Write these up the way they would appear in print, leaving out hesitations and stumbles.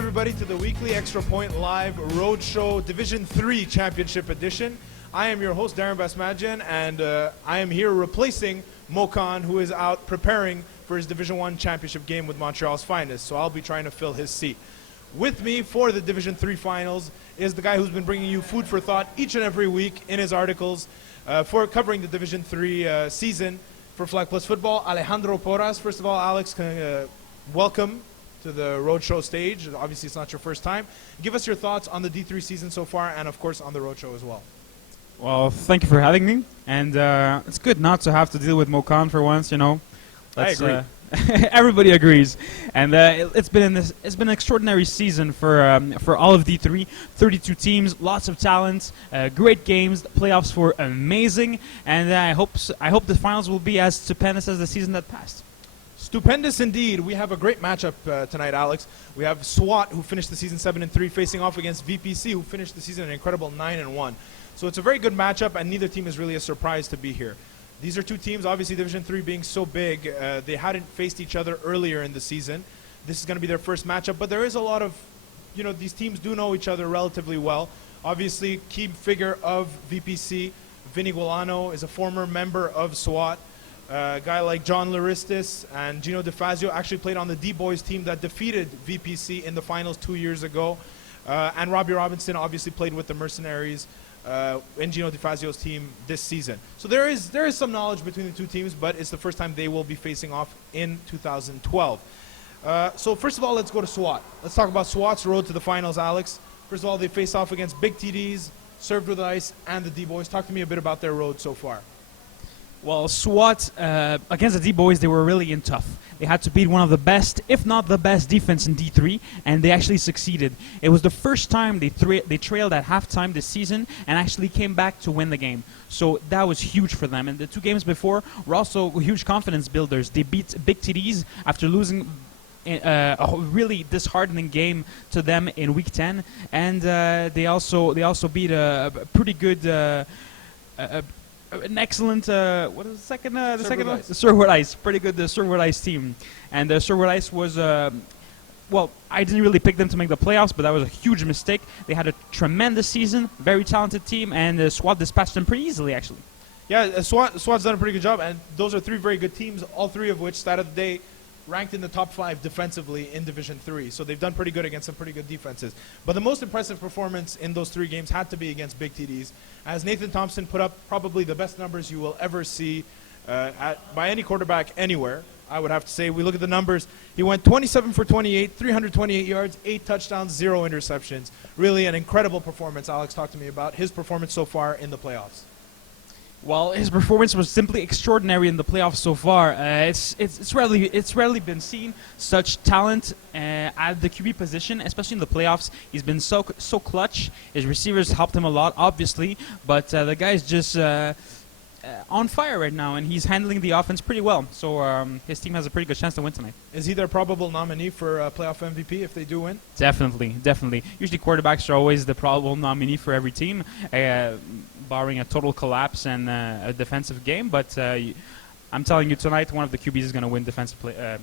everybody to the weekly Extra Point Live Roadshow Division 3 Championship Edition. I am your host, Darren Basmadjian, and I am here replacing Mokan, who is out preparing for his Division 1 championship game with Montreal's finest, so I'll be trying to fill his seat. With me for the Division 3 finals is the guy who's been bringing you food for thought each and every week in his articles for covering the Division 3 season for Flag Plus Football, Alejandro Porras. First of all, Alex, welcome to the Roadshow stage. Obviously, it's not your first time. Give us your thoughts on the D3 season so far and, of course, on the Roadshow as well. Well, thank you for having me. And it's good not to have to deal with Mokan for once, you know. I agree. Everybody agrees. And it's been an extraordinary season for all of D3. 32 teams, lots of talent, great games. The playoffs were amazing. And I hope the finals will be as stupendous as the season that passed. Stupendous indeed. We have a great matchup tonight, Alex. We have SWAT, who finished the season 7-3, facing off against VPC, who finished the season an incredible 9-1. So it's a very good matchup, and neither team is really a surprise to be here. These are two teams, obviously Division 3 being so big, they hadn't faced each other earlier in the season. This is going to be their first matchup, but there is a lot of, these teams do know each other relatively well. Obviously, key figure of VPC, Vinny Guilano, is a former member of SWAT. A guy like John Laristis and Gino DeFazio actually played on the D-Boys team that defeated VPC in the finals 2 years ago. And Robbie Robinson obviously played with the Mercenaries in Gino DeFazio's team this season. So there is some knowledge between the two teams, but it's the first time they will be facing off in 2012. So first of all, let's go to SWAT. Let's talk about SWAT's road to the finals, Alex. First of all, they face off against Big TDs, Served with Ice, and the D-Boys. Talk to me a bit about their road so far. Well, SWAT, against the D-Boys, they were really in tough. They had to beat one of the best, if not the best, defense in D3, and they actually succeeded. It was the first time they trailed at halftime this season and actually came back to win the game. So that was huge for them. And the two games before were also huge confidence builders. They beat Big TDs after losing a really disheartening game to them in Week 10, and they also beat a pretty good. An excellent, what is the second? The second one? Served Ice. Pretty good, the Served Ice team. And Served Ice was, well, I didn't really pick them to make the playoffs, but that was a huge mistake. They had a tremendous season, very talented team, and SWAT dispatched them pretty easily, actually. Yeah, SWAT's done a pretty good job, and those are three very good teams, all three of which, stat of the day, ranked in the top 5 defensively in Division 3. So they've done pretty good against some pretty good defenses. But the most impressive performance in those 3 games had to be against Big TDs, as Nathan Thompson put up probably the best numbers you will ever see by any quarterback anywhere, I would have to say. We look at the numbers. He went 27 for 28, 328 yards, 8 touchdowns, 0 interceptions. Really an incredible performance. Alex, talk to me about his performance so far in the playoffs. Well, his performance was simply extraordinary in the playoffs so far. It's rarely been seen, such talent at the QB position, especially in the playoffs. He's been so clutch. His receivers helped him a lot, obviously, but the guy's just on fire right now, and he's handling the offense pretty well. So his team has a pretty good chance to win tonight. Is he their probable nominee for playoff MVP if they do win? Definitely. Usually quarterbacks are always the probable nominee for every team, barring a total collapse and a defensive game. But I'm telling you tonight, one of the QBs is going to win defensive playoff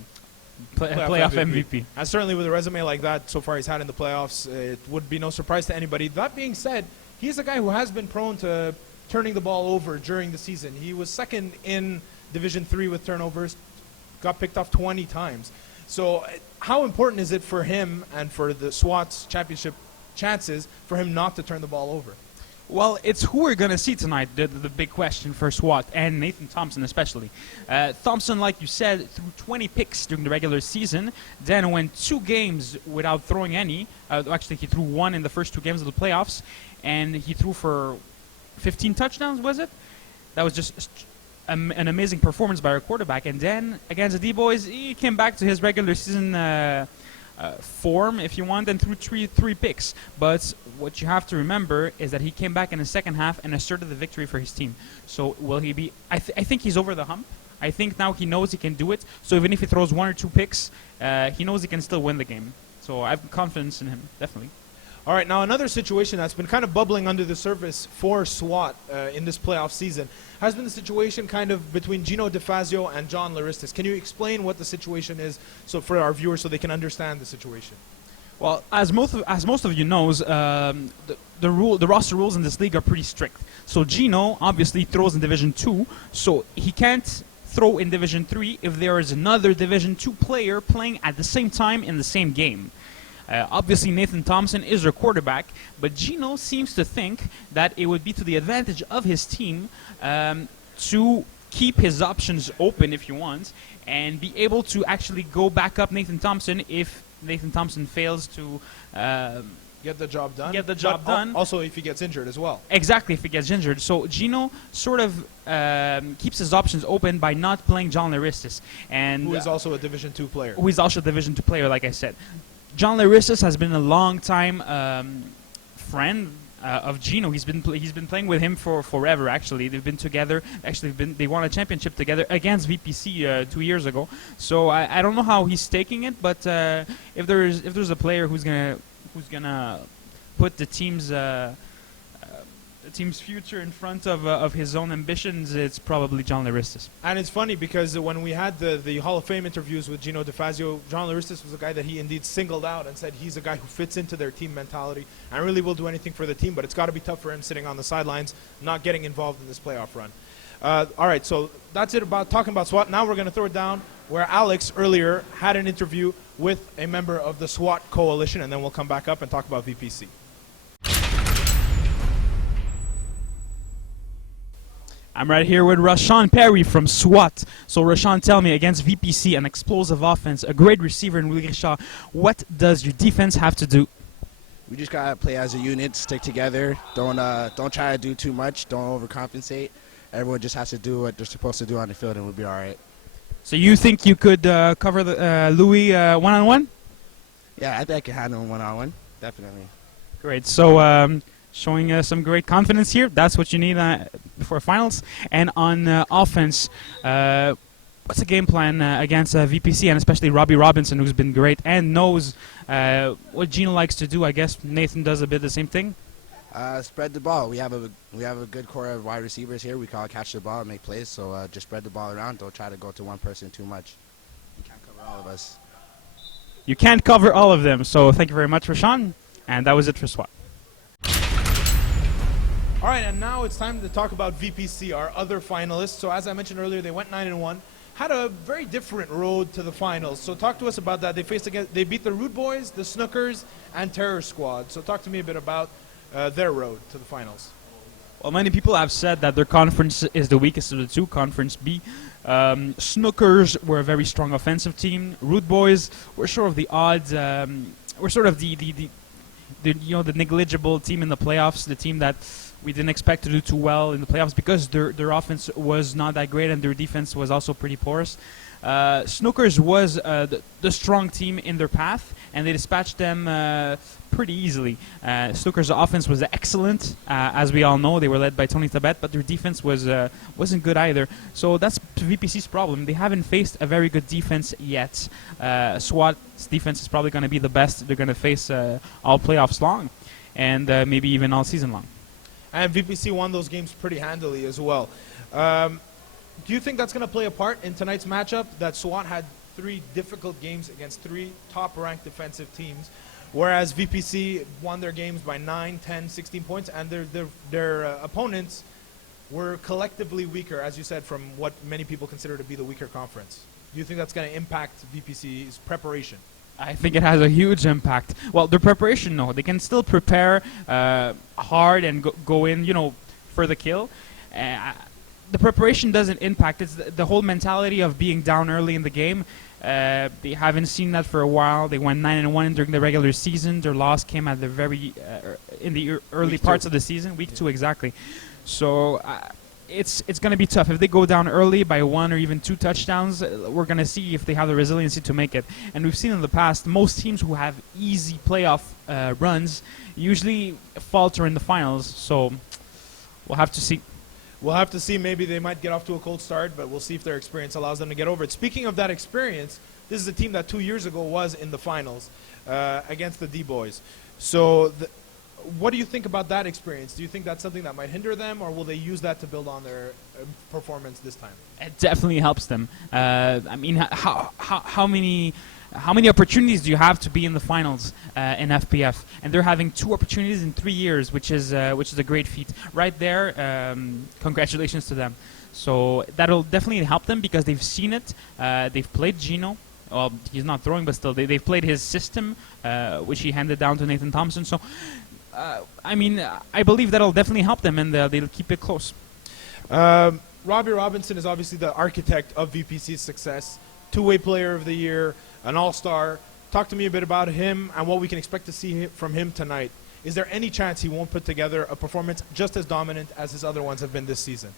MVP. And certainly with a resume like that so far he's had in the playoffs, it would be no surprise to anybody. That being said, he's a guy who has been prone to turning the ball over during the season. He was second in Division 3 with turnovers, got picked off 20 times. So how important is it for him and for the SWAT's championship chances for him not to turn the ball over? Well, it's who we're going to see tonight, the big question for SWAT, and Nathan Thompson especially. Thompson, like you said, threw 20 picks during the regular season, then went 2 games without throwing any. Actually, he threw 1 in the first 2 games of the playoffs, and he threw for 15 touchdowns, was it? That was just an amazing performance by our quarterback. And then, against the D-Boys, he came back to his regular season form, if you want, and threw three picks. But what you have to remember is that he came back in the second half and asserted the victory for his team. So will he be... I think he's over the hump. I think now he knows he can do it. So even if he throws 1 or 2 picks, he knows he can still win the game. So I have confidence in him, definitely. All right, now another situation that's been kind of bubbling under the surface for SWAT in this playoff season has been the situation kind of between Gino DeFazio and John Laristis. Can you explain what the situation is so for our viewers so they can understand the situation? Well, as most of you knows, the roster rules in this league are pretty strict. So Gino obviously throws in Division 2, so he can't throw in Division 3 if there is another Division 2 player playing at the same time in the same game. Obviously, Nathan Thompson is their quarterback, but Gino seems to think that it would be to the advantage of his team to keep his options open, if you want, and be able to actually go back up Nathan Thompson if Nathan Thompson fails to Get the job done. get the job But done. Also, if he gets injured as well. Exactly, if he gets injured. So Gino sort of keeps his options open by not playing John Laristis, and Who is also a Division 2 player. who is also a Division 2 player, like I said. John Laristis has been a long time friend of Gino. He's been playing with him for forever. Actually, they've been together. Actually, they won a championship together against VPC 2 years ago. So I don't know how he's taking it, but if there's a player who's gonna put the team's future in front of his own ambitions, it's probably John Laristis. And it's funny because when we had the Hall of Fame interviews with Gino DeFazio, John Laristis was a guy that he indeed singled out and said he's a guy who fits into their team mentality and really will do anything for the team, but it's got to be tough for him sitting on the sidelines, not getting involved in this playoff run. All right, so that's it about talking about SWAT. Now we're going to throw it down where Alex earlier had an interview with a member of the SWAT coalition, and then we'll come back up and talk about VPC. I'm right here with Rashawn Perry from SWAT. So Rashawn, tell me, against VPC, an explosive offense, a great receiver in Willie Richard, what does your defense have to do? We just gotta play as a unit, stick together. Don't try to do too much. Don't overcompensate. Everyone just has to do what they're supposed to do on the field, and we'll be all right. So you think you could cover the Louis one-on-one? Yeah, I think I can handle him one-on-one. Definitely. Great. So showing some great confidence here. That's what you need before finals. And on offense, what's the game plan against VPC, and especially Robbie Robinson, who's been great and knows what Gino likes to do? I guess Nathan does a bit the same thing. Spread the ball. We have a good core of wide receivers here. We call catch the ball and make plays. So just spread the ball around. Don't try to go to one person too much. You can't cover all of us. You can't cover all of them. So thank you very much, Rashawn. And that was it for SWAT. All right, and now it's time to talk about VPC, our other finalists. So as I mentioned earlier, they went 9-1, had a very different road to the finals. So talk to us about that. They beat the Rude Boys, the Snookers, and Terror Squad. So talk to me a bit about their road to the finals. Well, many people have said that their conference is the weakest of the two, Conference B. Snookers were a very strong offensive team. Rude Boys were sort of the odds. Were sort of the negligible team in the playoffs, the team that we didn't expect to do too well in the playoffs because their offense was not that great and their defense was also pretty porous. Snookers was the strong team in their path, and they dispatched them pretty easily. Snookers' offense was excellent, as we all know. They were led by Tony Tabet, but their defense wasn't good either. So that's VPC's problem. They haven't faced a very good defense yet. SWAT's defense is probably going to be the best they're going to face all playoffs long, and maybe even all season long. And VPC won those games pretty handily as well. Do you think that's going to play a part in tonight's matchup, that SWAT had 3 difficult games against 3 top-ranked defensive teams, whereas VPC won their games by 9, 10, 16 points, and their opponents were collectively weaker, as you said, from what many people consider to be the weaker conference? Do you think that's going to impact VPC's preparation? I think it has a huge impact. Well, their preparation, no. They can still prepare hard and go in, for the kill. The preparation doesn't impact. It's the whole mentality of being down early in the game. They haven't seen that for a while. They went 9-1 during the regular season. Their loss came at the in the early parts of the season, week 2 exactly. So it's going to be tough. If they go down early by 1 or even 2 touchdowns, we're going to see if they have the resiliency to make it. And we've seen in the past, most teams who have easy playoff runs usually falter in the finals. So we'll have to see. We'll have to see. Maybe they might get off to a cold start, but we'll see if their experience allows them to get over it. Speaking of that experience, this is a team that 2 years ago was in the finals against the D-Boys. So What do you think about that experience? Do you think that's something that might hinder them, or will they use that to build on their performance this time? It definitely helps them. I mean, how many opportunities do you have to be in the finals in FPF? And they're having 2 opportunities in 3 years, which is a great feat. Right there, congratulations to them. So that'll definitely help them because they've seen it. They've played Gino. Well, he's not throwing, but still, they've played his system, which he handed down to Nathan Thompson. So, I mean, I believe that'll definitely help them, and they'll keep it close. Robbie Robinson is obviously the architect of VPC's success, 2-way player of the year, an all-star. Talk to me a bit about him and what we can expect to see from him tonight. Is there any chance he won't put together a performance just as dominant as his other ones have been this season?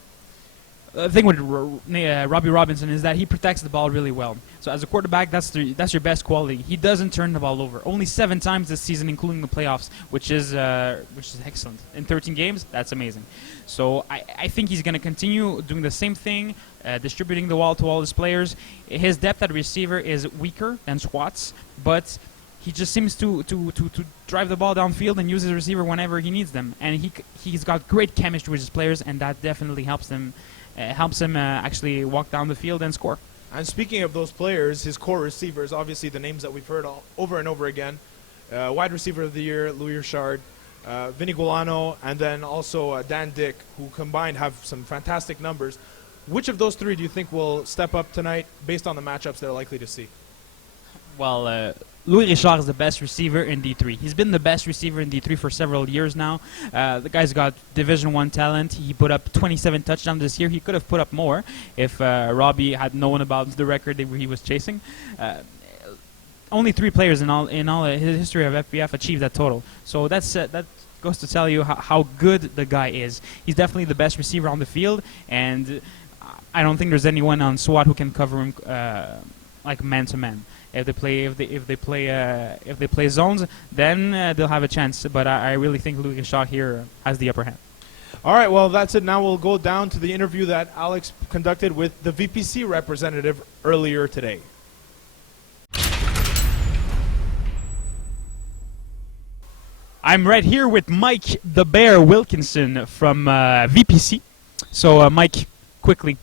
The thing with Robbie Robinson is that he protects the ball really well. So as a quarterback, that's your best quality. He doesn't turn the ball over. Only 7 times this season, including the playoffs, which is excellent. In 13 games, that's amazing. So I think he's going to continue doing the same thing, distributing the ball to all his players. His depth at receiver is weaker than SWAT's, but he just seems to drive the ball downfield and use his receiver whenever he needs them. And he's got great chemistry with his players, and that definitely helps him. Actually walk down the field and score. And speaking of those players, his core receivers, obviously the names that we've heard over and over again, wide receiver of the year, Louis Richard, Vinny Golano, and then also Dan Dick, who combined have some fantastic numbers. Which of those 3 do you think will step up tonight based on the matchups they're likely to see? Well, Louis Richard is the best receiver in D3. He's been the best receiver in D3 for several years now. The guy's got Division 1 talent. He put up 27 touchdowns this year. He could have put up more if Robbie had known about the record that he was chasing. Only 3 players in all his history of FBF achieved that total. So that goes to tell you how good the guy is. He's definitely the best receiver on the field, and I don't think there's anyone on SWAT who can cover him like man to man. If they play zones, then they'll have a chance. But I really think Louis Richard here has the upper hand. All right, well, that's it. Now we'll go down to the interview that Alex conducted with the VPC representative earlier today. I'm right here with Mike the Bear Wilkinson from VPC. So, Mike, quickly,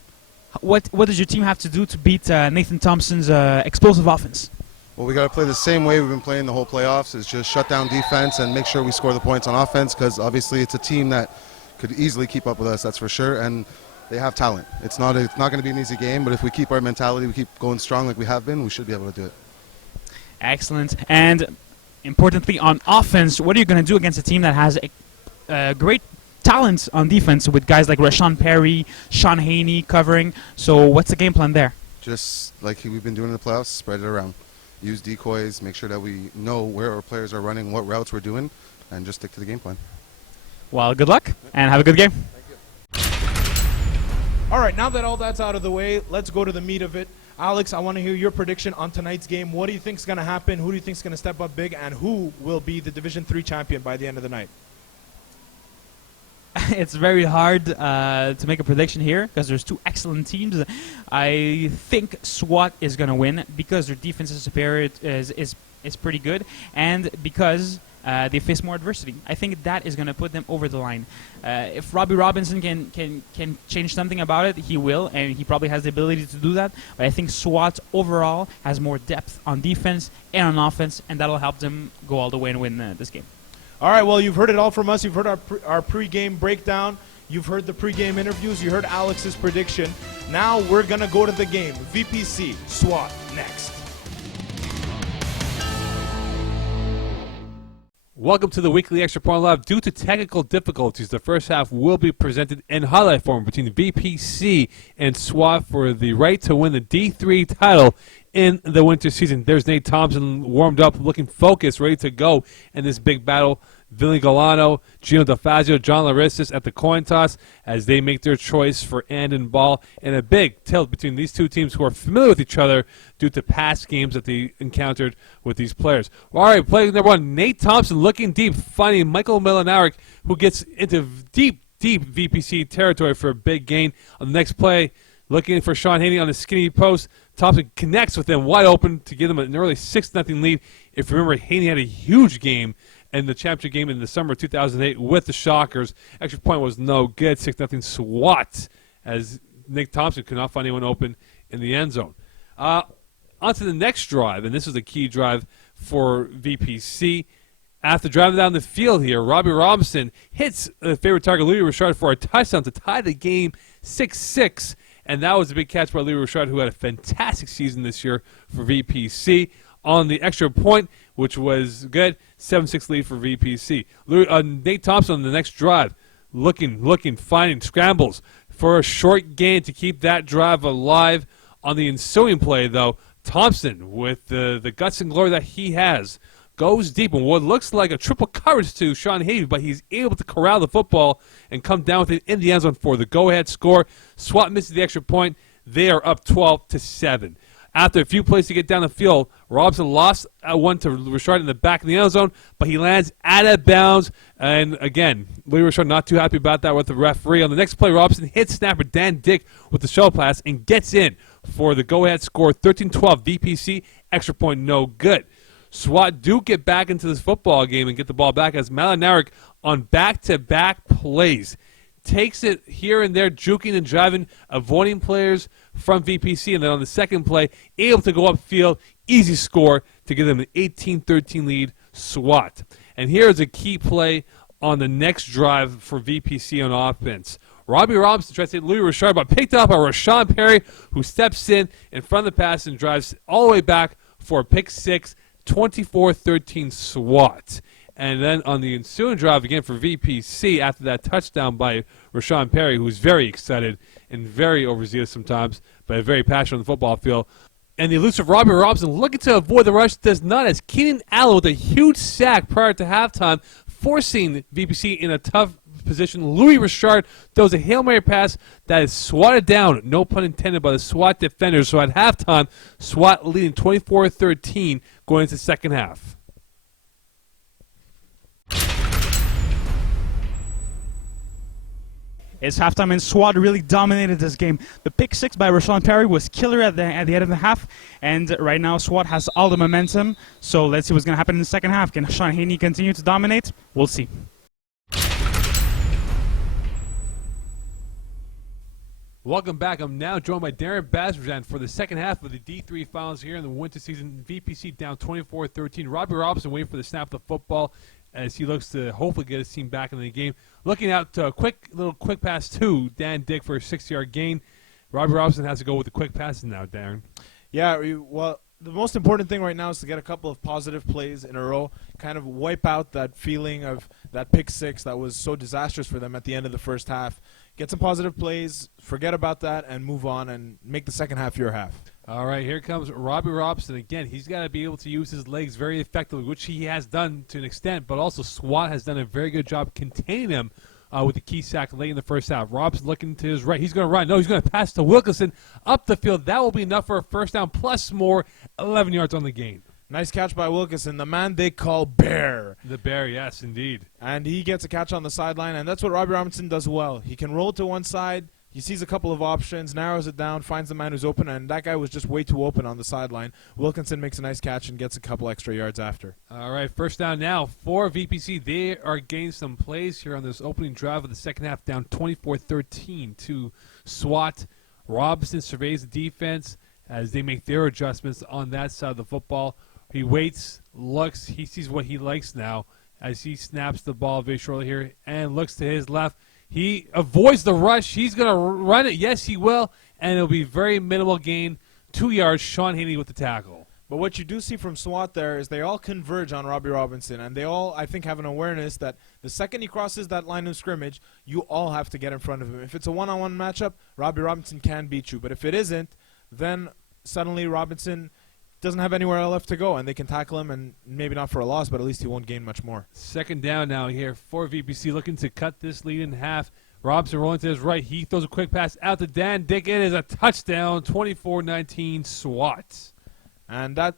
what does your team have to do to beat Nathan Thompson's explosive offense? Well, we got to play the same way we've been playing the whole playoffs. Is just shut down defense and make sure we score the points on offense, because obviously it's a team that could easily keep up with us, that's for sure, and they have talent. It's not going to be an easy game, but if we keep our mentality, we keep going strong like we have been, we should be able to do it. Excellent. And importantly, on offense, what are you going to do against a team that has great talent on defense with guys like Rashawn Perry, Sean Haney covering? So what's the game plan there? Just like we've been doing in the playoffs, spread it around. Use decoys, make sure that we know where our players are running, what routes we're doing, and just stick to the game plan. Well, good luck, and have a good game. All right, now that all that's out of the way, let's go to the meat of it. Alex, I want to hear your prediction on tonight's game. What do you think is going to happen? Who do you think is going to step up big? And who will be the Division 3 champion by the end of the night? It's very hard to make a prediction here because there's 2 excellent teams. I think SWAT is going to win because their defense is superior, is pretty good, and because they face more adversity. I think that is going to put them over the line. If Robbie Robinson can change something about it, he will, and he probably has the ability to do that. But I think SWAT overall has more depth on defense and on offense, and that'll help them go all the way and win this game. All right, well, you've heard it all from us. You've heard our pre-game breakdown. You've heard the pre-game interviews. You heard Alex's prediction. Now we're going to go to the game. VPC, SWAT, next. Welcome to the weekly Extra Point Live. Due to technical difficulties, the first half will be presented in highlight form between VPC and SWAT for the right to win the D3 title in the winter season. There's Nate Thompson warmed up, looking focused, ready to go in this big battle. Vinny Golano, Gino DeFazio, John Larissis at the coin toss as they make their choice for end and ball, and a big tilt between these 2 teams who are familiar with each other due to past games that they encountered with these players. All right, play number 1, Nate Thompson looking deep, finding Michael Milanaric, who gets into deep VPC territory for a big gain. On the next play, looking for Sean Haney on the skinny post. Thompson connects with them wide open to give them an early 6-0 lead. If you remember, Haney had a huge game in the championship game in the summer of 2008 with the Shockers. Extra point was no good. 6-0 SWAT as Nick Thompson could not find anyone open in the end zone. On to the next drive, and this was a key drive for VPC. After driving down the field here, Robbie Robinson hits the favorite target, Louis Richard, for a touchdown to tie the game 6-6. And that was a big catch by Louis Richard, who had a fantastic season this year for VPC. On the extra point, which was good, 7-6 lead for VPC. Nate Thompson on the next drive, looking, finding scrambles for a short gain to keep that drive alive. On the ensuing play, though, Thompson, with the guts and glory that he has, goes deep in what looks like a triple coverage to Sean Haney, but he's able to corral the football and come down with it in the end zone for the go-ahead score. SWAT misses the extra point. They are up 12-7. After a few plays to get down the field, Robson lost one to Richard in the back of the end zone, but he lands out of bounds. And again, Louis Richard not too happy about that with the referee. On the next play, Robson hits snapper Dan Dick with the shuttle pass and gets in for the go-ahead score, 13-12 VPC, extra point no good. SWAT do get back into this football game and get the ball back as Malinaric on back-to-back plays takes it here and there, juking and driving, avoiding players from VPC, and then on the second play, able to go upfield, easy score to give them an 18-13 lead, SWAT. And here's a key play on the next drive for VPC on offense. Robbie Robinson tries to hit Louis Richard, but picked up by Rashawn Perry, who steps in front of the pass and drives all the way back for a pick six, 24-13 SWAT. And then on the ensuing drive again for VPC after that touchdown by Rashawn Perry, who's very excited and very overzealous sometimes, but very passionate on the football field. And the elusive Robbie Robinson looking to avoid the rush does not, as Keenan Allen with a huge sack prior to halftime, forcing VPC in a tough position. Louis Richard throws a Hail Mary pass that is swatted down, no pun intended, by the SWAT defenders. So at halftime, SWAT leading 24-13 going into the second half. It's halftime, and SWAT really dominated this game. The pick six by Rashawn Perry was killer at the end of the half, and right now SWAT has all the momentum. So let's see what's going to happen in the second half. Can Sean Haney continue to dominate? We'll see. Welcome back. I'm now joined by Darren Bazrajan for the second half of the D3 finals here in the winter season. VPC down 24-13. Robbie Robinson waiting for the snap of the football as he looks to hopefully get his team back in the game. Looking out to a quick pass to Dan Dick for a 6-yard gain. Robbie Robinson has to go with the quick passes now, Darren. Yeah, well, the most important thing right now is to get a couple of positive plays in a row, kind of wipe out that feeling of that pick six that was so disastrous for them at the end of the first half. Get some positive plays, forget about that, and move on and make the second half your half. All right, here comes Robbie Robinson again. He's got to be able to use his legs very effectively, which he has done to an extent, but also SWAT has done a very good job containing him with the key sack late in the first half. Robinson looking to his right. He's going to run. No, he's going to pass to Wilkinson up the field. That will be enough for a first down plus more, 11 yards on the gain. Nice catch by Wilkinson, the man they call Bear. The Bear, yes, indeed. And he gets a catch on the sideline, and that's what Robbie Robinson does well. He can roll to one side. He sees a couple of options, narrows it down, finds the man who's open, and that guy was just way too open on the sideline. Wilkinson makes a nice catch and gets a couple extra yards after. All right, first down now for VPC. They are gaining some plays here on this opening drive of the second half, down 24-13 to SWAT. Robinson surveys the defense as they make their adjustments on that side of the football. He waits, looks, he sees what he likes now as he snaps the ball very shortly here and looks to his left. He avoids the rush. He's going to run it. Yes, he will. And it'll be very minimal gain. 2 yards, Sean Haney with the tackle. But what you do see from SWAT there is they all converge on Robbie Robinson, and they all, I think, have an awareness that the second he crosses that line of scrimmage, you all have to get in front of him. If it's a one-on-one matchup, Robbie Robinson can beat you. But if it isn't, then suddenly Robinson doesn't have anywhere left to go, and they can tackle him, and maybe not for a loss, but at least he won't gain much more. Second down now here for VPC, looking to cut this lead in half. Robinson rolling to his right. He throws a quick pass out to Dan Dick. It is a touchdown, 24-19 SWAT. And that,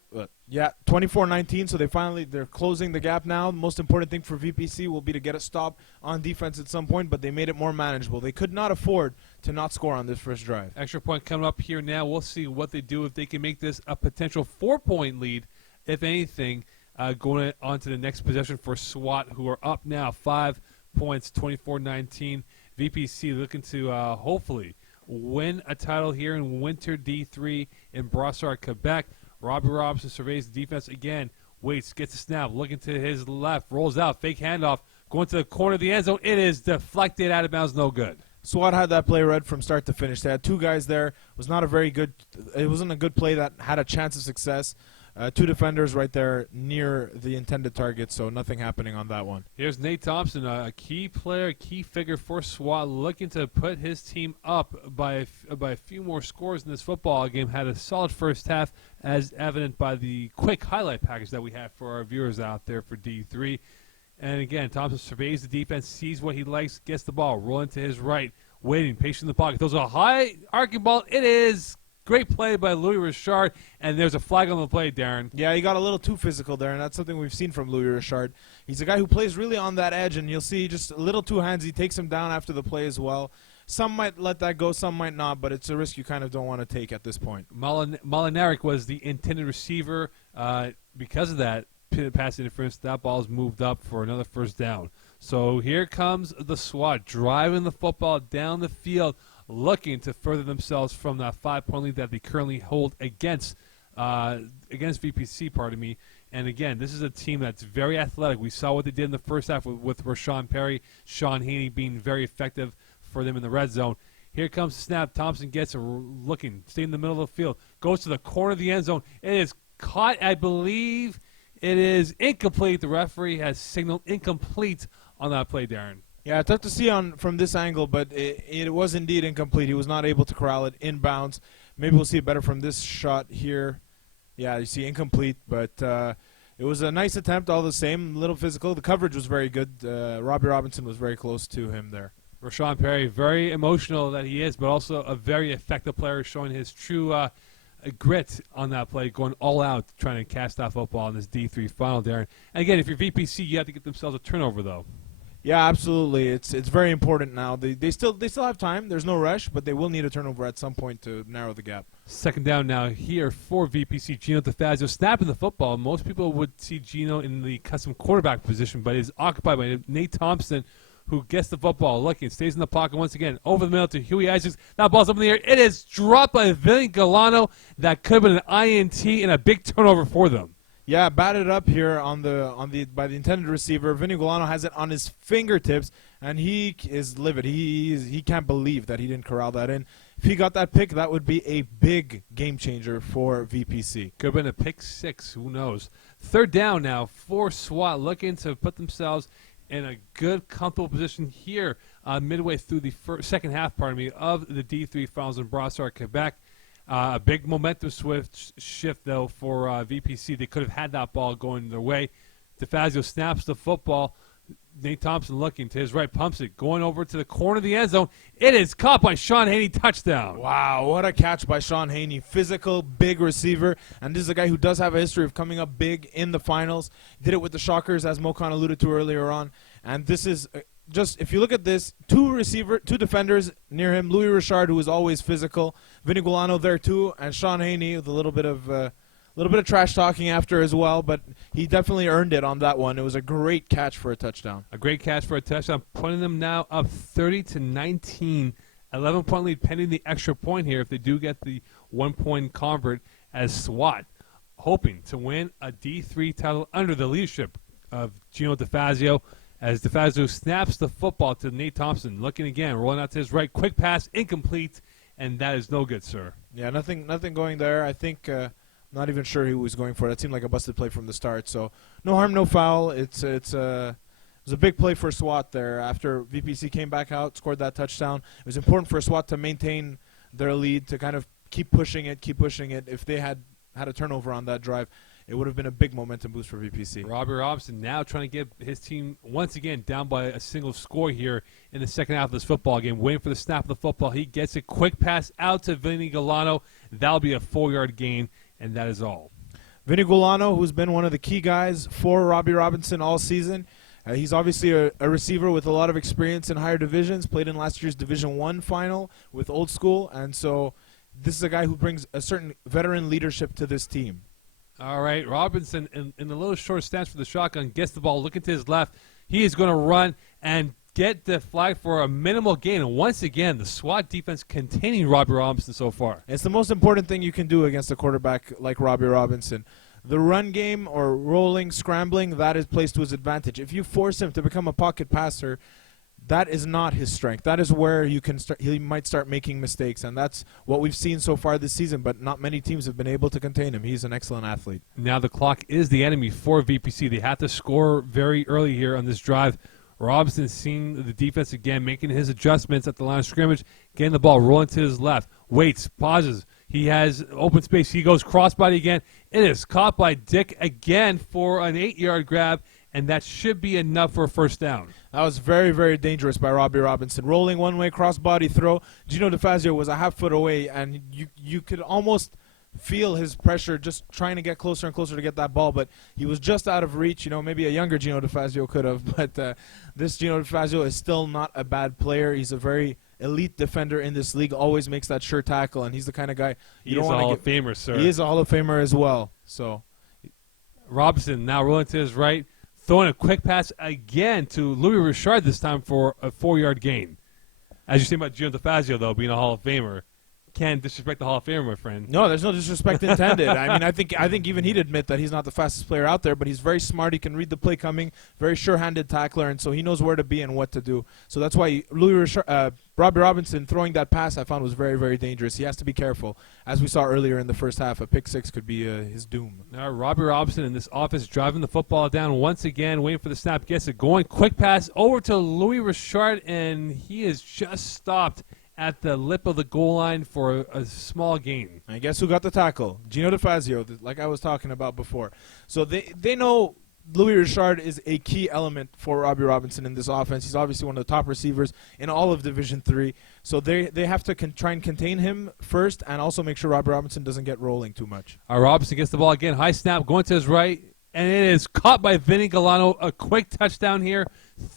24-19, so they're closing the gap now. The most important thing for VPC will be to get a stop on defense at some point, but they made it more manageable. They could not afford to not score on this first drive. Extra point coming up here now. We'll see what they do if they can make this a potential 4-point lead, if anything. going on to the next possession for SWAT, who are up now 5 points, 24-19. VPC looking to hopefully win a title here in Winter D3 in Brossard, Quebec. Robbie Robinson surveys the defense again. Waits, gets a snap, looking to his left, rolls out, fake handoff, going to the corner of the end zone. It is deflected out of bounds, no good. SWAT had that play read from start to finish. They had two guys there. It wasn't a good play that had a chance of success. Two defenders right there near the intended target, so nothing happening on that one. Here's Nate Thompson, a key player, key figure for SWAT, looking to put his team up by a few more scores in this football game. Had a solid first half, as evident by the quick highlight package that we have for our viewers out there for D3. And again, Thompson surveys the defense, sees what he likes, gets the ball, rolling to his right, waiting, patient in the pocket. Throws a high arcing ball. It is great play by Louis Richard, and there's a flag on the play, Darren. Yeah, he got a little too physical there, and that's something we've seen from Louis Richard. He's a guy who plays really on that edge, and you'll see just a little too handsy. Takes him down after the play as well. Some might let that go, some might not, but it's a risk you kind of don't want to take at this point. Molinaric was the intended receiver. Because of that pass interference, that ball is moved up for another first down. So here comes the SWAT driving the football down the field, looking to further themselves from that 5-point lead that they currently hold against VPC, pardon me. And again, this is a team that's very athletic. We saw what they did in the first half with Rashawn Perry, Sean Haney being very effective for them in the red zone. Here comes the snap. Thompson gets it, looking, stay in the middle of the field, goes to the corner of the end zone. It is caught, I believe. It is incomplete. The referee has signaled incomplete on that play, Darren. Yeah, tough to see from this angle, but it was indeed incomplete. He was not able to corral it inbounds. Maybe we'll see it better from this shot here. Yeah, you see incomplete, but it was a nice attempt all the same, a little physical. The coverage was very good. Robbie Robinson was very close to him there. Rashawn Perry, very emotional that he is, but also a very effective player, showing his true grit on that play, going all out, trying to cast that football in this D3 final, Darren. And again, if you're VPC, you have to get themselves a turnover, though. Yeah, absolutely. It's very important now. They still have time. There's no rush, but they will need a turnover at some point to narrow the gap. Second down now here for VPC. Gino DeFazio snapping the football. Most people would see Gino in the custom quarterback position, but is occupied by Nate Thompson, who gets the football, looking, stays in the pocket once again, over the middle to Huey Isaacs. That ball's up in the air. It is dropped by Vinny Galano. That could have been an INT and a big turnover for them. Yeah, batted up here by the intended receiver. Vinny Galano has it on his fingertips, and he is livid. He can't believe that he didn't corral that in. If he got that pick, that would be a big game changer for VPC. Could have been a pick six. Who knows? Third down now for SWAT, looking to put themselves in a good, comfortable position here midway through the second half, of the D3 finals in Brossard, Quebec. A big momentum shift, though, for VPC. They could have had that ball going their way. DeFazio snaps the football. Nate Thompson looking to his right, pumps it, going over to the corner of the end zone. It is caught by Sean Haney, touchdown. Wow, what a catch by Sean Haney. Physical, big receiver, and this is a guy who does have a history of coming up big in the finals. Did it with the Shockers, as Mokan alluded to earlier on. And this is just, if you look at this, two defenders near him, Louis Richard, who is always physical, Vinny Gulano there too, and Sean Haney with a little bit of trash talking after as well, but he definitely earned it on that one. It was a great catch for a touchdown. A great catch for a touchdown, putting them now up 30-19. 11-point lead pending the extra point here if they do get the 1-point convert, as SWAT hoping to win a D3 title under the leadership of Gino DeFazio, as DeFazio snaps the football to Nate Thompson. Looking again, rolling out to his right. Quick pass, incomplete, and that is no good, sir. Yeah, nothing going there. I think not even sure who was going for it. It seemed like a busted play from the start. So no harm, no foul. It was a big play for SWAT there after VPC came back out, scored that touchdown. It was important for SWAT to maintain their lead, to kind of keep pushing it. If they had a turnover on that drive, it would have been a big momentum boost for VPC. Robbie Robinson now trying to get his team once again down by a single score here in the second half of this football game. Waiting for the snap of the football. He gets a quick pass out to Vinny Galano. That'll be a 4-yard gain, and that is all. Vinny Galano, who's been one of the key guys for Robbie Robinson all season. He's obviously a receiver with a lot of experience in higher divisions, played in last year's Division I final with Old School, and so this is a guy who brings a certain veteran leadership to this team. All right, Robinson in the little short stance for the shotgun gets the ball, looking to his left. He is going to run and get the flag for a minimal gain. And once again, the SWAT defense containing Robbie Robinson so far. It's the most important thing you can do against a quarterback like Robbie Robinson. The run game or rolling, scrambling, that is placed to his advantage. If you force him to become a pocket passer, that is not his strength. That is where he might start making mistakes, and that's what we've seen so far this season, but not many teams have been able to contain him. He's an excellent athlete. Now the clock is the enemy for VPC. They have to score very early here on this drive. Robinson seeing the defense again, making his adjustments at the line of scrimmage, getting the ball rolling to his left, waits, pauses. He has open space. He goes crossbody again. It is caught by Dick again for an 8-yard grab, and that should be enough for a first down. That was very, very dangerous by Robbie Robinson. Rolling one-way crossbody throw. Gino DeFazio was a half foot away, and you could almost feel his pressure just trying to get closer and closer to get that ball, but he was just out of reach. You know, maybe a younger Gino DeFazio could have, but this Gino DeFazio is still not a bad player. He's a very elite defender in this league, always makes that sure tackle, and he's the kind of guy He is a Hall of Famer, sir. He is a Hall of Famer as well. So Robinson now rolling to his right, throwing a quick pass again to Louis Richard this time for a 4-yard gain. As you say about Gino DeFazio, though, being a Hall of Famer, can't disrespect the Hall of Famer, my friend. no, there's no disrespect intended. I mean, I think even he'd admit that he's not the fastest player out there, but he's very smart. He can read the play coming, very sure-handed tackler, and so he knows where to be and what to do. So that's why Robbie Robinson throwing that pass I found was very, very dangerous. He has to be careful. As we saw earlier in the first half, a pick six could be his doom. Now Robbie Robinson in this offense driving the football down once again, waiting for the snap, gets it going. Quick pass over to Louis Richard, and he is just stopped at the lip of the goal line for a small gain. And guess who got the tackle? Gino DeFazio, like I was talking about before. So they know Louis Richard is a key element for Robbie Robinson in this offense. He's obviously one of the top receivers in all of Division III. So they have to try and contain him first and also make sure Robbie Robinson doesn't get rolling too much. Robinson gets the ball again. High snap, going to his right, and it is caught by Vinny Galano. A quick touchdown here,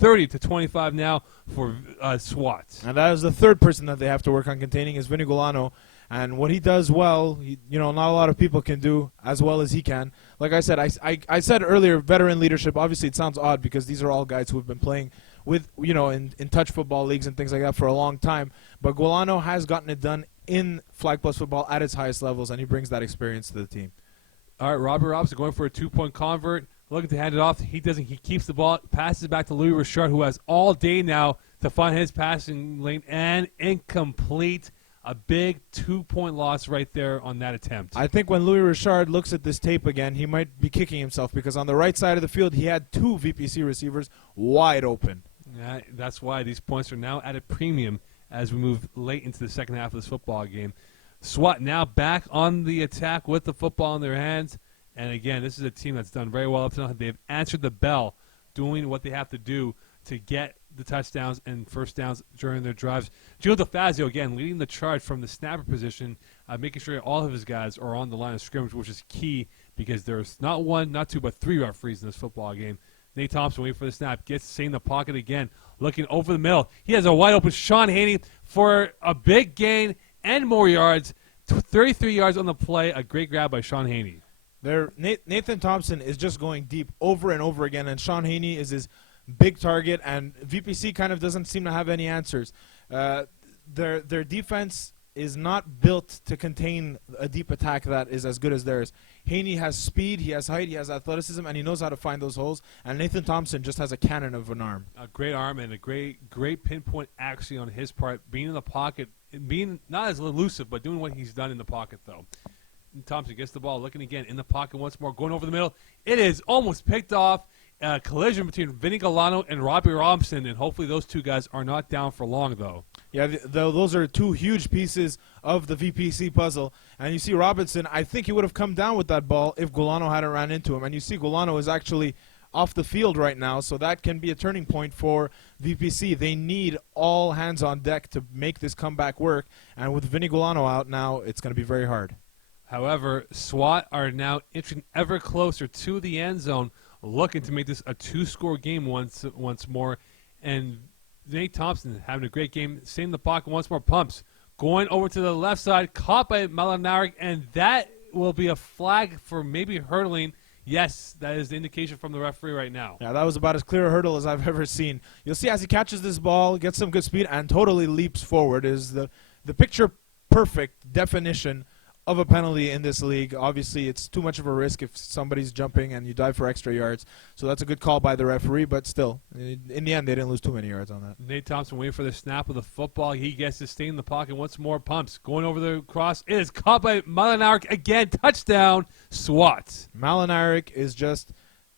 30-25 now for SWAT. And that is the third person that they have to work on containing is Vinny Galano. And what he does well, not a lot of people can do as well as he can. Like I said, I said earlier, veteran leadership. Obviously, it sounds odd because these are all guys who have been playing with, in touch football leagues and things like that for a long time. But Galano has gotten it done in Flag Plus football at its highest levels, and he brings that experience to the team. All right, Robbie Robinson going for a 2-point convert. Looking to hand it off. He doesn't. He keeps the ball, passes back to Louis Richard, who has all day now to find his passing lane, and incomplete. A big 2-point loss right there on that attempt. I think when Louis Richard looks at this tape again, he might be kicking himself because on the right side of the field, he had 2 VPC receivers wide open. Yeah, that's why these points are now at a premium as we move late into the second half of this football game. SWAT now back on the attack with the football in their hands. And again, this is a team that's done very well up to now. They've answered the bell, doing what they have to do to get the touchdowns and first downs during their drives. Gino DeFazio, again, leading the charge from the snapper position, making sure all of his guys are on the line of scrimmage, which is key because there's not 1, not 2, but 3 referees in this football game. Nate Thompson waiting for the snap, gets staying in the pocket again, looking over the middle. He has a wide open Sean Haney for a big gain and more yards, 33 yards on the play. A great grab by Sean Haney. Nathan Thompson is just going deep over and over again, and Sean Haney is his big target, and VPC kind of doesn't seem to have any answers. Their defense is not built to contain a deep attack that is as good as theirs. Haney has speed, he has height, he has athleticism, and he knows how to find those holes, and Nathan Thompson just has a cannon of an arm. A great arm and a great pinpoint accuracy on his part, being in the pocket, being not as elusive, but doing what he's done in the pocket, though. Thompson gets the ball, looking again in the pocket once more, going over the middle. It is almost picked off. A collision between Vinny Galano and Robbie Robinson, and hopefully those two guys are not down for long, though. Yeah, those are 2 huge pieces of the VPC puzzle. And you see Robinson, I think he would have come down with that ball if Galano hadn't ran into him. And you see Galano is actually off the field right now, so that can be a turning point for VPC. They need all hands on deck to make this comeback work. And with Vinny Galano out now, it's going to be very hard. However, SWAT are now inching ever closer to the end zone, looking to make this a 2-score game once more. And Nate Thompson having a great game, staying in the pocket once more, pumps. Going over to the left side, caught by Malinaric, and that will be a flag for maybe hurdling. Yes, that is the indication from the referee right now. Yeah, that was about as clear a hurdle as I've ever seen. You'll see as he catches this ball, gets some good speed, and totally leaps forward is the picture-perfect definition of a penalty in this league. Obviously, it's too much of a risk if somebody's jumping and you dive for extra yards. So that's a good call by the referee, but still, in the end, they didn't lose too many yards on that. Nate Thompson waiting for the snap of the football. He gets to stay in the pocket once more. Pumps. Going over the cross. It is caught by Malinaric again. Touchdown. SWAT. Malinaric is just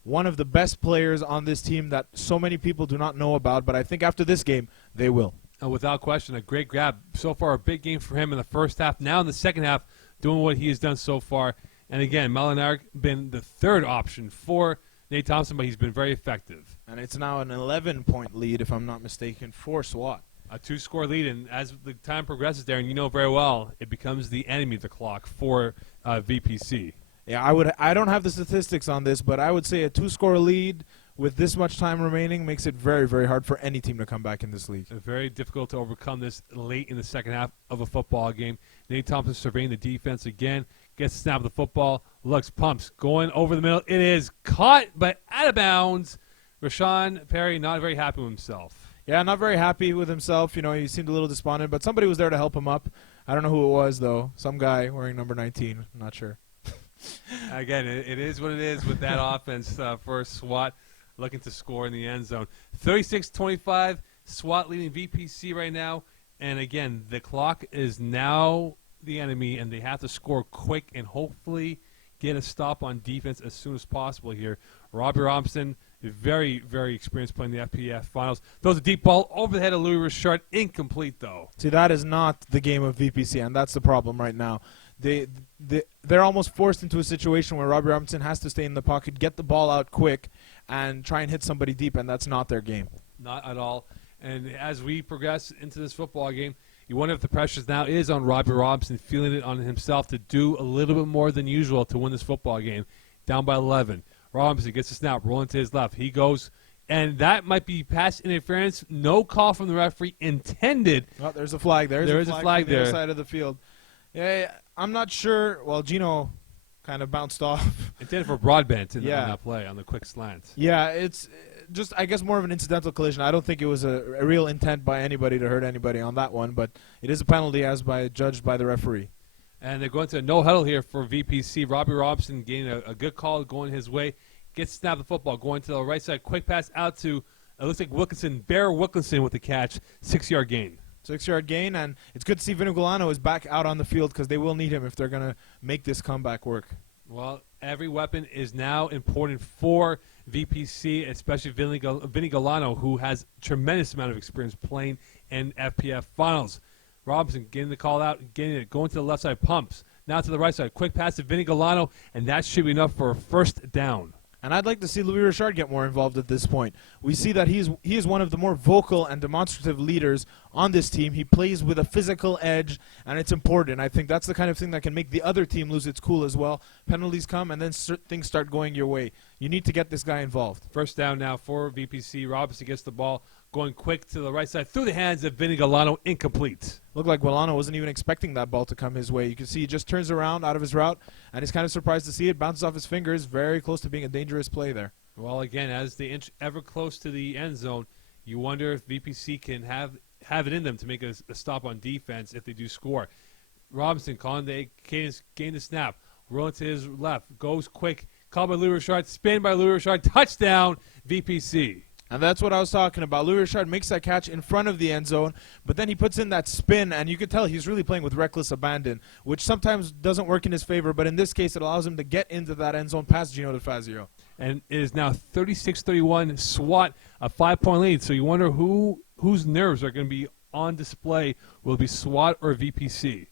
one of the best players on this team that so many people do not know about, but I think after this game, they will. Without question, a great grab. So far, a big game for him in the first half. Now in the second half, doing what he has done so far. And again, Malinaric been the third option for Nate Thompson, but he's been very effective. And it's now an 11-point lead, if I'm not mistaken, for SWAT. A 2-score lead, and as the time progresses there, and you know very well, it becomes the enemy of the clock for VPC. Yeah, I don't have the statistics on this, but I would say a 2-score lead with this much time remaining makes it very, very hard for any team to come back in this league. Very difficult to overcome this late in the second half of a football game. Nate Thompson surveying the defense again, gets the snap of the football, looks, pumps, going over the middle. It is caught, but out of bounds. Rashawn Perry not very happy with himself. Yeah, not very happy with himself. You know, he seemed a little despondent, but somebody was there to help him up. I don't know who it was, though. Some guy wearing number 19. I'm not sure. Again, it is what it is with that offense for SWAT looking to score in the end zone. 36-25, SWAT leading VPC right now. And again, the clock is now the enemy, and they have to score quick and hopefully get a stop on defense as soon as possible here. Robbie Robinson, very, very experienced playing the FPF finals. Throws a deep ball over the head of Louis Richard. Incomplete, though. See, that is not the game of VPC, and that's the problem right now. They're almost forced into a situation where Robbie Robinson has to stay in the pocket, get the ball out quick, and try and hit somebody deep, and that's not their game. Not at all. And as we progress into this football game, you wonder if the pressure now is on Robbie Robinson, feeling it on himself to do a little bit more than usual to win this football game. Down by 11. Robinson gets the snap, rolling to his left. He goes, and that might be pass interference. No call from the referee intended. Oh, there's a flag there. There is a flag on the there. other side of the field. Yeah, I'm not sure. Well, Gino kind of bounced off. Intended for broadbent on Yeah. that play, on the quick slant. Yeah, it's just, I guess, more of an incidental collision. I don't think it was a real intent by anybody to hurt anybody on that one, but it is a penalty as judged by the referee. And they're going to a no huddle here for VPC. Robbie Robinson getting a good call going his way. Gets to snap the football, going to the right side. Quick pass out to, it looks like Wilkinson. Bear Wilkinson with the catch. 6-yard gain. 6-yard gain, and it's good to see Vinigolano is back out on the field because they will need him if they're going to make this comeback work. Well, every weapon is now important for VPC, especially Vinny Galano, who has tremendous amount of experience playing in FPF finals. Robinson getting the call out, getting it, going to the left side, pumps. Now to the right side, quick pass to Vinny Galano, and that should be enough for a first down. And I'd like to see Louis Richard get more involved at this point. We see that he is one of the more vocal and demonstrative leaders on this team. He plays with a physical edge, and it's important. I think that's the kind of thing that can make the other team lose its cool as well. Penalties come, and then things start going your way. You need to get this guy involved. First down now for VPC. Robinson gets the ball, going quick to the right side through the hands of Vinny Galano, incomplete. Looked like Galano wasn't even expecting that ball to come his way. You can see he just turns around out of his route, and he's kind of surprised to see it. Bounces off his fingers, very close to being a dangerous play there. Well, again, as they inch ever close to the end zone, you wonder if VPC can have it in them to make a stop on defense if they do score. Robinson calling the gain the snap, rolling to his left, goes quick, called by Louis Richard, spin by Louis Richard, touchdown VPC. And that's what I was talking about. Louis Richard makes that catch in front of the end zone, but then he puts in that spin, and you can tell he's really playing with reckless abandon, which sometimes doesn't work in his favor, but in this case it allows him to get into that end zone past Gino DeFazio. And it is now 36-31, SWAT, a 5-point lead. So you wonder whose nerves are going to be on display. Will it be SWAT or VPC?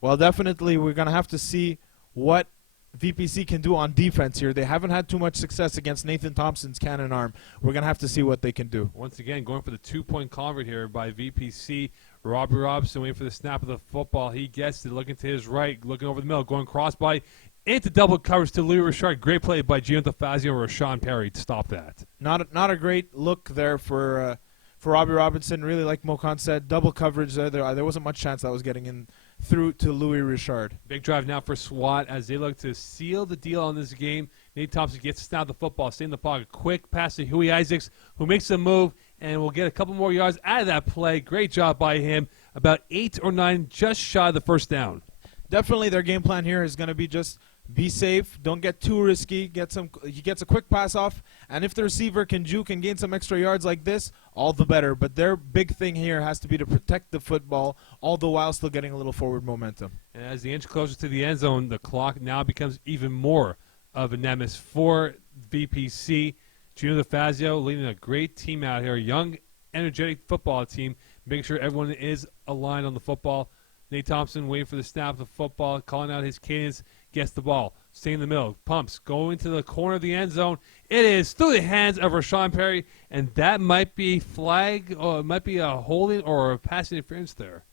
Well, definitely we're going to have to see what VPC can do on defense here. They haven't had too much success against Nathan Thompson's cannon arm. We're going to have to see what they can do. Once again, going for the 2-point convert here by VPC. Robbie Robinson waiting for the snap of the football. He gets it, looking to his right, looking over the middle, going cross-body into double coverage to Louis Richard. Great play by Gino DeFazio and Rashawn Perry to stop that. Not a great look there for for Robbie Robinson. Really, like Mokan said, double coverage there. There wasn't much chance that was getting in through to Louis Richard. Big drive now for SWAT as they look to seal the deal on this game. Nate Thompson gets to snap the football, stay in the pocket. Quick pass to Huey Isaacs, who makes a move and will get a couple more yards out of that play. Great job by him. About 8 or 9, just shy of the first down. Definitely their game plan here is going to be just be safe, don't get too risky, he gets a quick pass off, and if the receiver can juke and gain some extra yards like this, all the better. But their big thing here has to be to protect the football, all the while still getting a little forward momentum. And as they inch closer to the end zone, the clock now becomes even more of a nemesis for VPC. Gino DeFazio leading a great team out here, a young, energetic football team, making sure everyone is aligned on the football. Nate Thompson waiting for the snap of the football, calling out his cadence, gets the ball, staying in the middle, pumps, going to the corner of the end zone. It is through the hands of Rashawn Perry, and that might be flag, or it might be a holding or a pass interference there.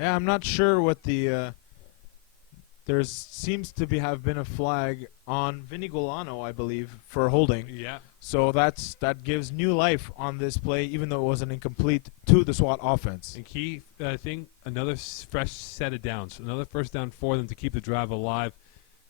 Yeah, I'm not sure what the there seems to have been a flag on Vinny Golano, I believe, for holding. Yeah. So that gives new life on this play, even though it wasn't incomplete, to the SWAT offense. And key thing, another fresh set of downs, another first down for them to keep the drive alive.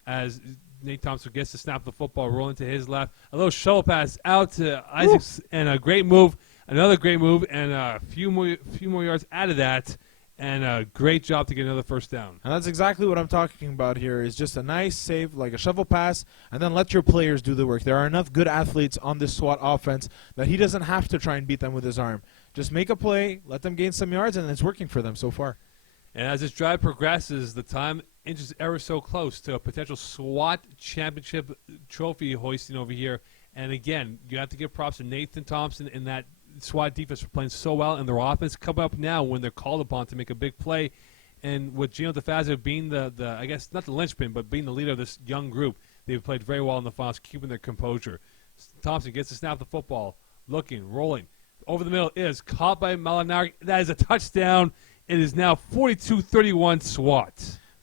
As Nate Thompson gets to snap the football, rolling to his left, a little shovel pass out to Isaacs, and a great move, another great move, and a few more yards out of that. And a great job to get another first down. And that's exactly what I'm talking about here, is just a nice save, like a shovel pass, and then let your players do the work. There are enough good athletes on this SWAT offense that he doesn't have to try and beat them with his arm. Just make a play, let them gain some yards, and it's working for them so far. And as this drive progresses, the time inches ever so close to a potential SWAT championship trophy hoisting over here. And again, you have to give props to Nathan Thompson in that SWAT defense for playing so well, and their offense come up now when they're called upon to make a big play. And with Gino DeFazio being the I guess not the linchpin, but being the leader of this young group, they've played very well in the finals, keeping their composure. Thompson gets to snap the football, looking, rolling. Over the middle is caught by Malinari. That is a touchdown. It is now 42-31 SWAT.